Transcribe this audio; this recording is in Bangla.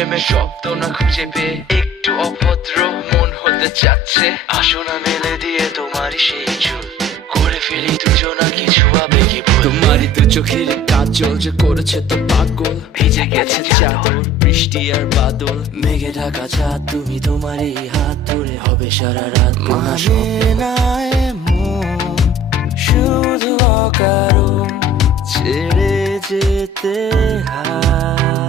প্রেমের শব্দ না খুঁজে পেয়ে একটু অভদ্র মন হতে চাচ্ছে। আসো না মেলে দিয়ে তোমারই সেই চুল, করে ফেলি দুজনা কিছু আবেগী ভুল। তোমারই দু চোখের কাজল যে করেছে তো পাগল, ভেজে গেছে চাদর বৃষ্টি আর বাদল, মেঘে ঢাকা চাঁদ তুমি তোমারই হাত ধরে হবে সারা রাত। মানে না এমন শুধু অকারণ ছেড়ে যেতে হয়।